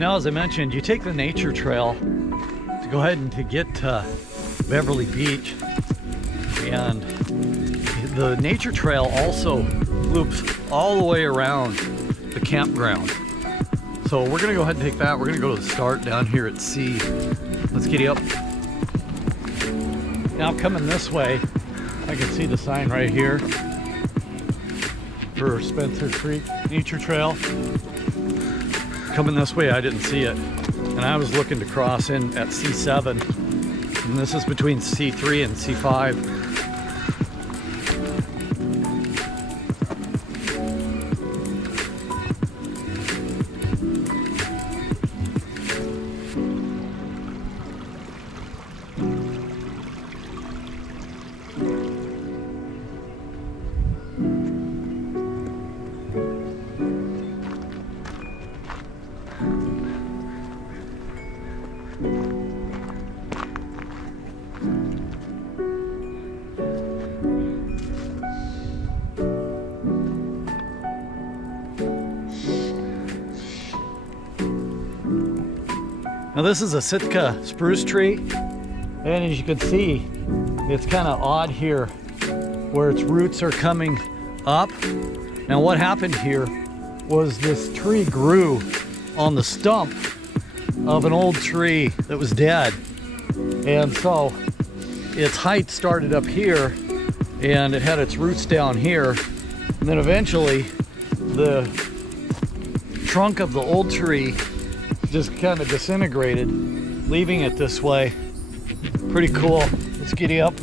Now, as I mentioned, you take the nature trail to go ahead and to get to Beverly Beach, and the nature trail also loops all the way around the campground. So we're gonna go ahead and take that. We're gonna go to the start down here at C. Let's giddy up. Now coming this way, I can see the sign right here for Spencer Creek Nature Trail. Coming this way, I didn't see it. And I was looking to cross in at C7. And this is between C3 and C5. Now this is a Sitka spruce tree, and as you can see, it's kind of odd here where its roots are coming up. Now what happened here was this tree grew on the stump of an old tree that was dead, and so its height started up here and it had its roots down here, and then eventually the trunk of the old tree just kind of disintegrated, leaving it this way. Pretty cool. Let's giddy up.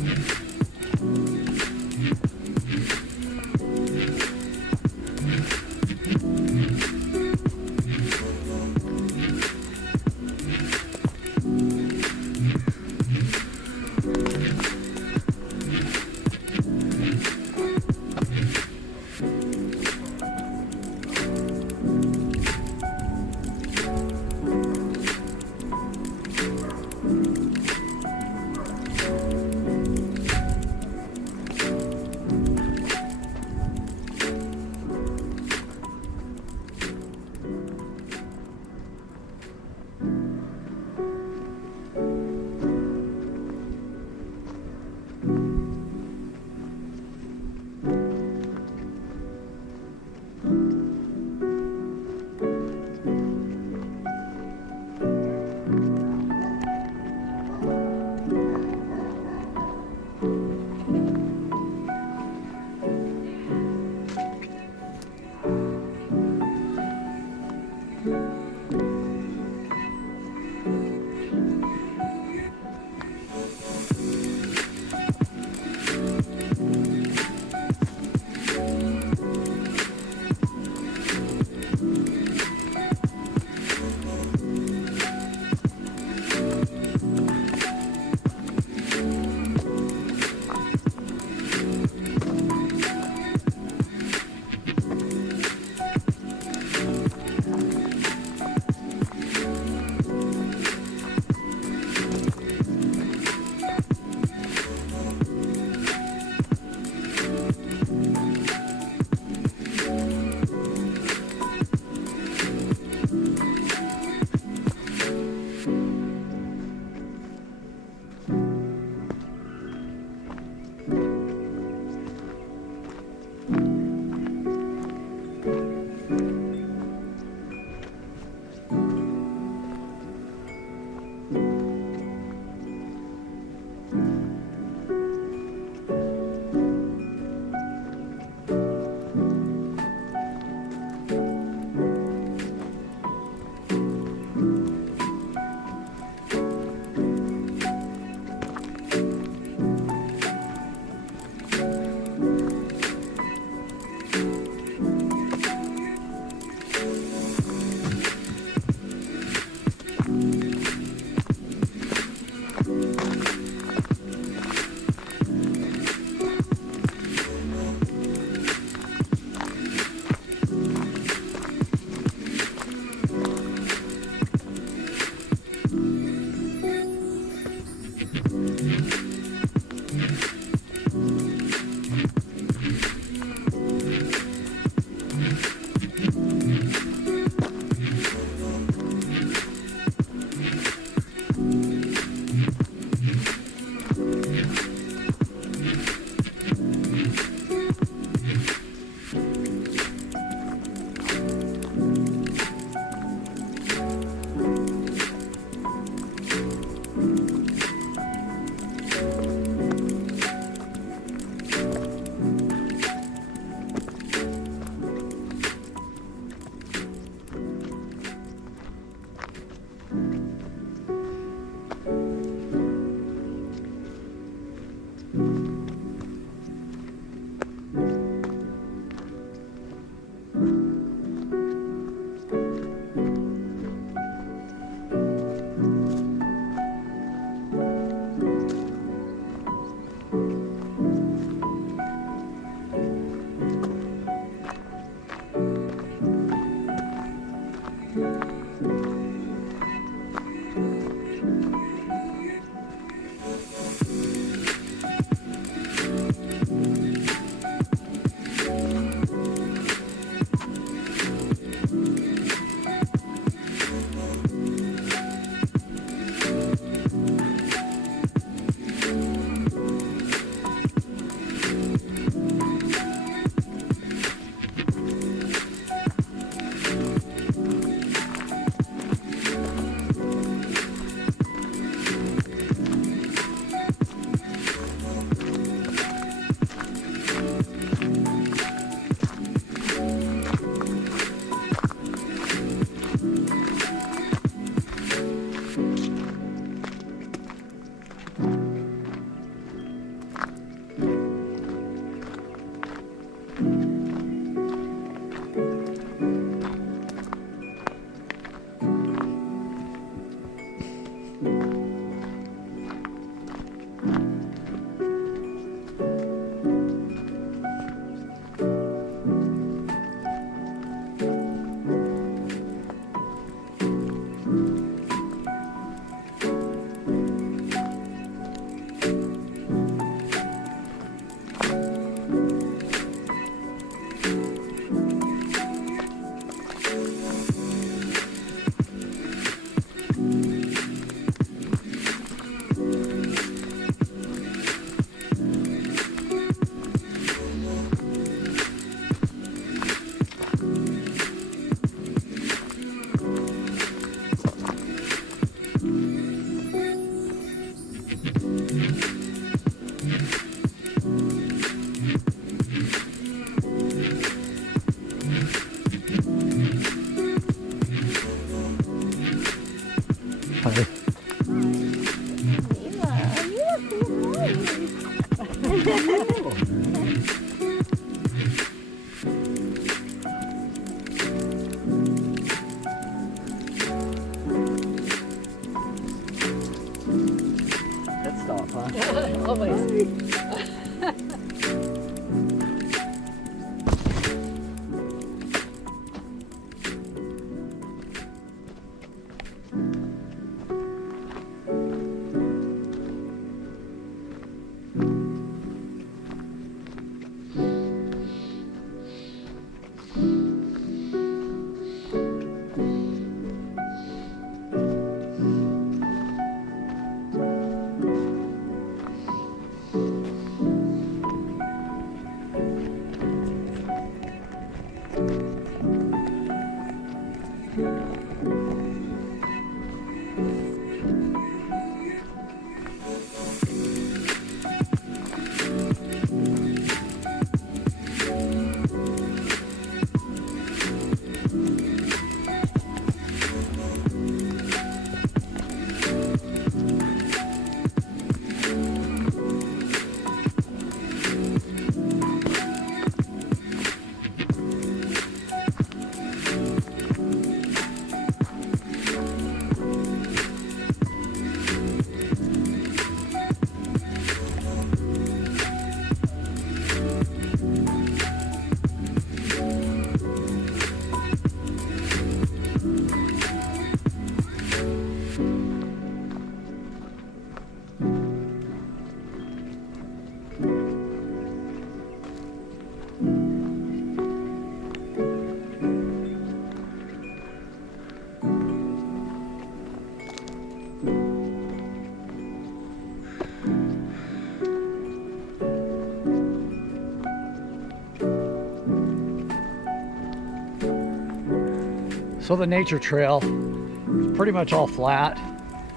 So the nature trail is pretty much all flat,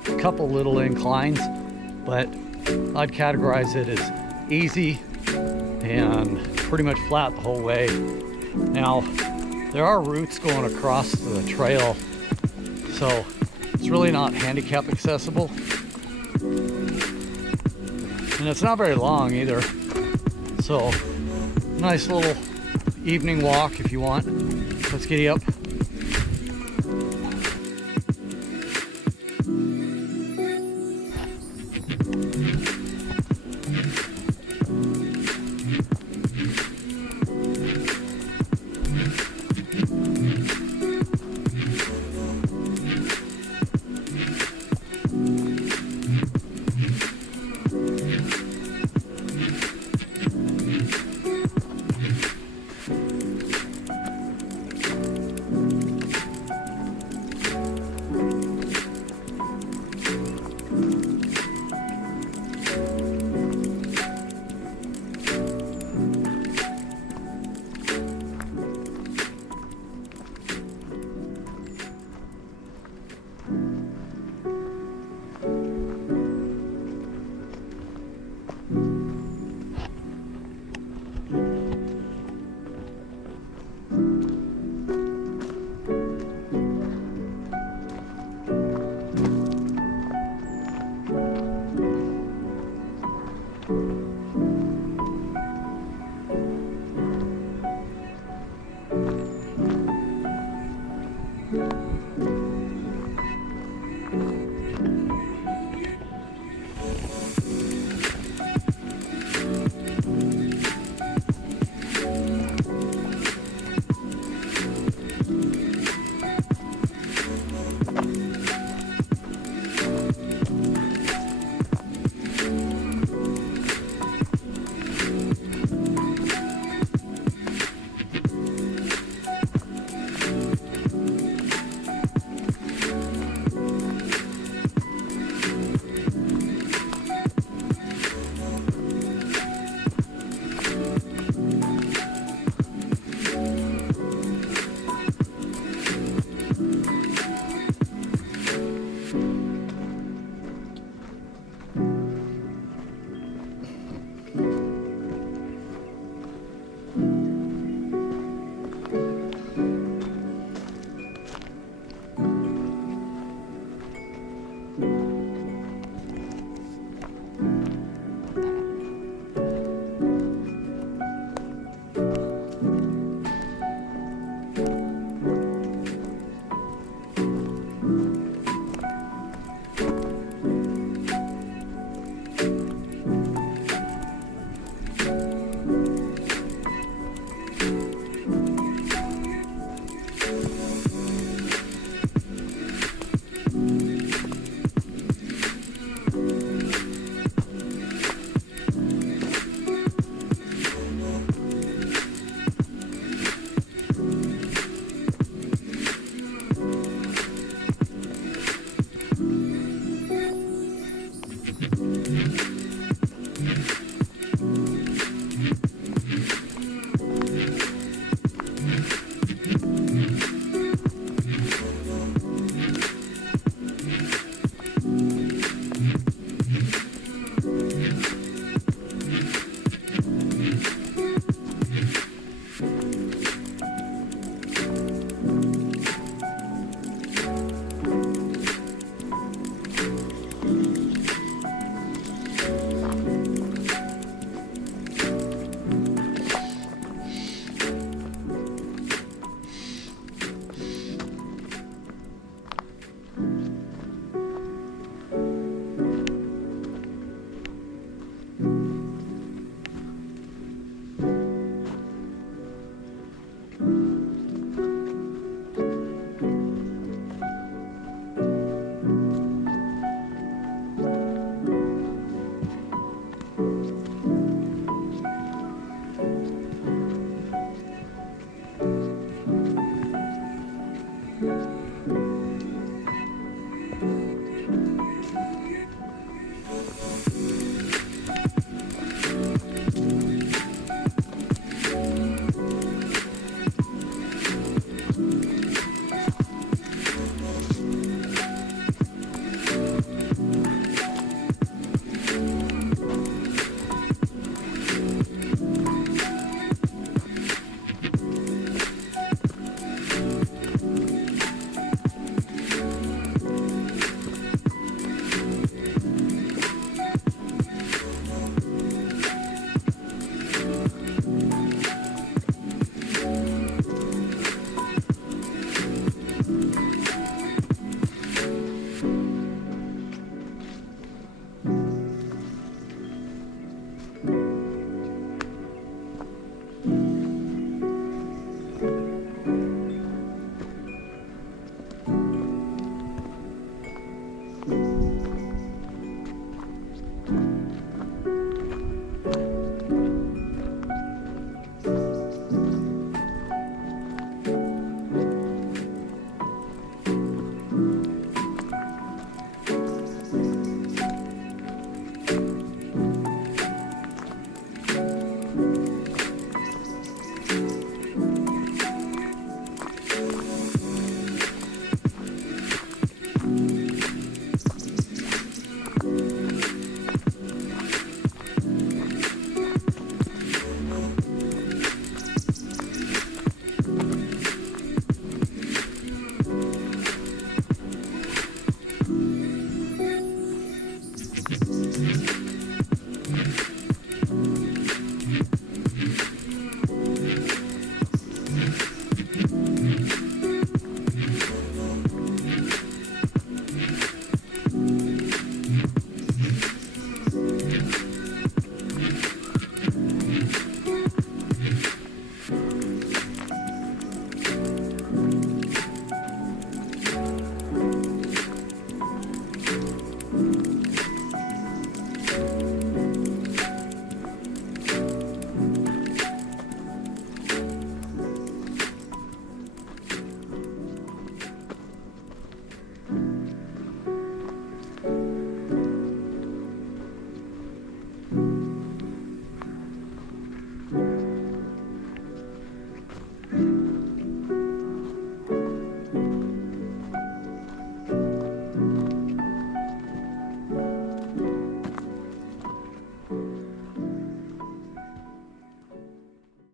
a couple little inclines, but I'd categorize it as easy and pretty much flat the whole way. Now, there are routes going across the trail, so it's really not handicap accessible. And it's not very long either. So, nice little evening walk if you want. Let's giddy up.